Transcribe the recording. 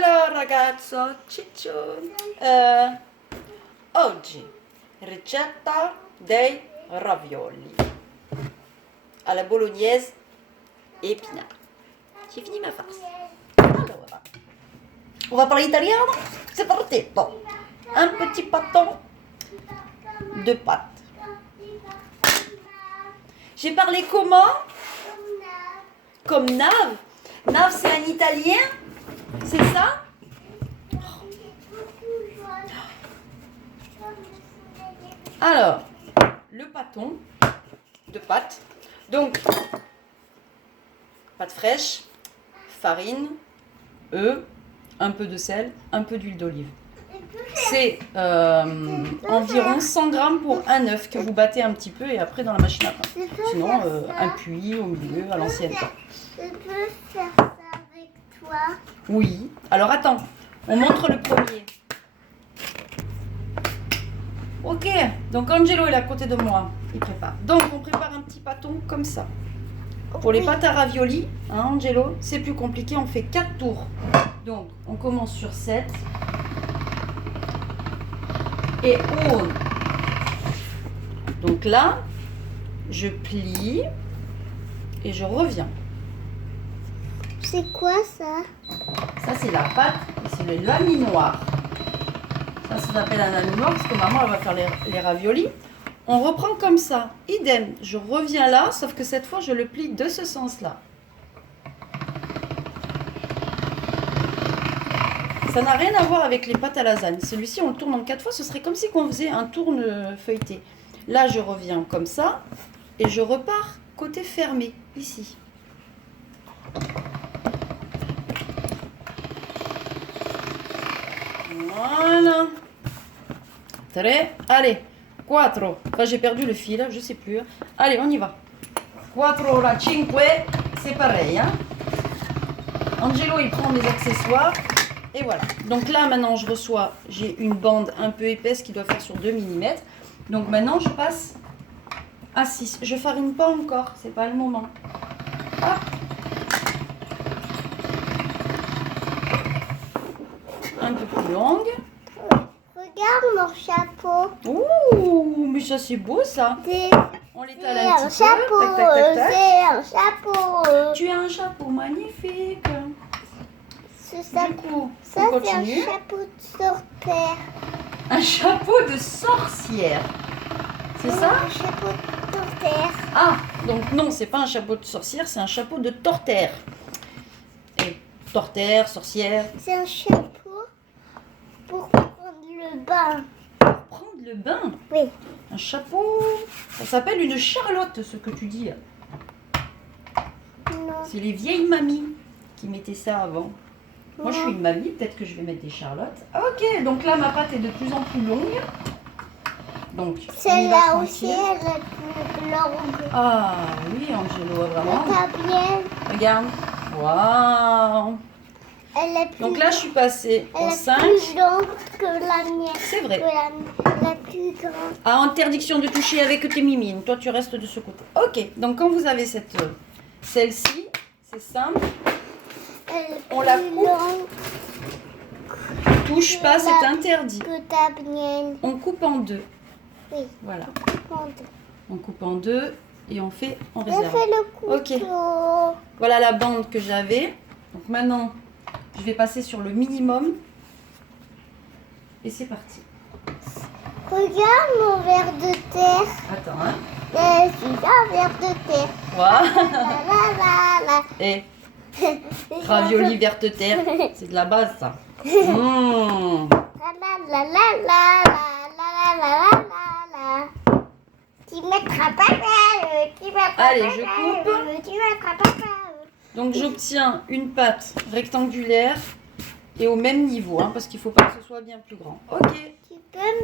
Allora ragazzo, ciccio, oggi ricetta dei ravioli alla bolognaise épinards. J'ai fini ma farce. Allora, on va parler italiano? C'est partito. Un petit pâton de pâtes. J'ai parlé comment? Comme Nav. Nav, c'est un italien? C'est ça? Alors, le pâton de pâte. Donc, pâte fraîche, farine, œufs, un peu de sel, un peu d'huile d'olive. C'est environ 100 grammes pour un œuf que vous battez un petit peu et après dans la machine à pain. Sinon, un puits au milieu, à l'ancienne. Je peux faire ça avec toi? Oui. Alors attends, on montre le premier. Ok, donc Angelo est à côté de moi, il prépare. Donc on prépare un petit pâton comme ça. Pour les pâtes à ravioli, hein, Angelo, c'est plus compliqué, on fait 4 tours. Donc on commence sur 7. Et on. Donc là, je plie et je reviens. C'est quoi ça? Ça c'est la pâte et c'est le laminoir. Ça s'appelle un laminoir parce que maman elle va faire les raviolis. On reprend comme ça, idem. Je reviens là, sauf que cette fois je le plie de ce sens-là. Ça n'a rien à voir avec les pâtes à lasagne. Celui-ci on le tourne en 4 fois, ce serait comme si on faisait un tourne feuilleté. Là je reviens comme ça et je repars côté fermé, ici. Voilà. Allez, 4. Enfin, j'ai perdu le fil, je sais plus. Allez, on y va. 4 la 5, c'est pareil. Hein. Angelo, il prend mes accessoires. Et voilà. Donc là, maintenant, je reçois, j'ai une bande un peu épaisse qui doit faire sur 2 mm. Donc maintenant, je passe à 6. Je farine pas encore, c'est pas le moment. Hop. Un peu plus longue. Regarde mon chapeau. Ouh, mais ça c'est beau ça. On l'étale un petit peu. Tac, tac, tac, tac. C'est un chapeau. Tu as un chapeau magnifique. C'est ça. Du coup, Ça on c'est un continue. chapeau de sorcière. Un chapeau de sorcière. C'est ça? Un chapeau de sorcière. Ah, donc non, c'est pas un chapeau de sorcière, c'est un chapeau de tortère. Et tortère, sorcière. C'est un chapeau pour prendre le bain. Prendre le bain. Oui. Un chapeau. Ça s'appelle une charlotte, ce que tu dis là. Non. C'est les vieilles mamies qui mettaient ça avant. Moi, je suis une mamie, peut-être que je vais mettre des charlottes. Ok, donc là, ma pâte est de plus en plus longue. Donc, on y va Celle-là aussi, tranquille. elle est plus longue. Ah oui, Angelo, vraiment. Pas bien. Regarde. Waouh. Elle est plus Donc là, je suis passée elle au est 5. plus longue que la mienne. C'est vrai. Que la plus grande. Ah, interdiction de toucher avec tes mimines. Toi, tu restes de ce côté. Ok, donc quand vous avez celle-ci, c'est simple. Elle est On la plus coupe. longue Touche pas, c'est interdit. que ta mienne. On coupe en 2. Oui. Voilà. Prendre. On coupe en 2 et on fait en On réserve. fait le couteau. Voilà la bande que j'avais. Donc maintenant, je vais passer sur le minimum. Et c'est parti. Regarde mon verre de terre. Attends, hein. C'est un verre de terre. Voilà. La la la Et ravioli verte terre. C'est de la base, ça. Mmh. la la la la la la la la. Tu mettras pas ça. Tu mettras Allez, pas je ça, coupe. Tu mettras pas ça. Donc j'obtiens une pâte rectangulaire et au même niveau, hein, parce qu'il ne faut pas que ce soit bien plus grand. Ok. Tu peux me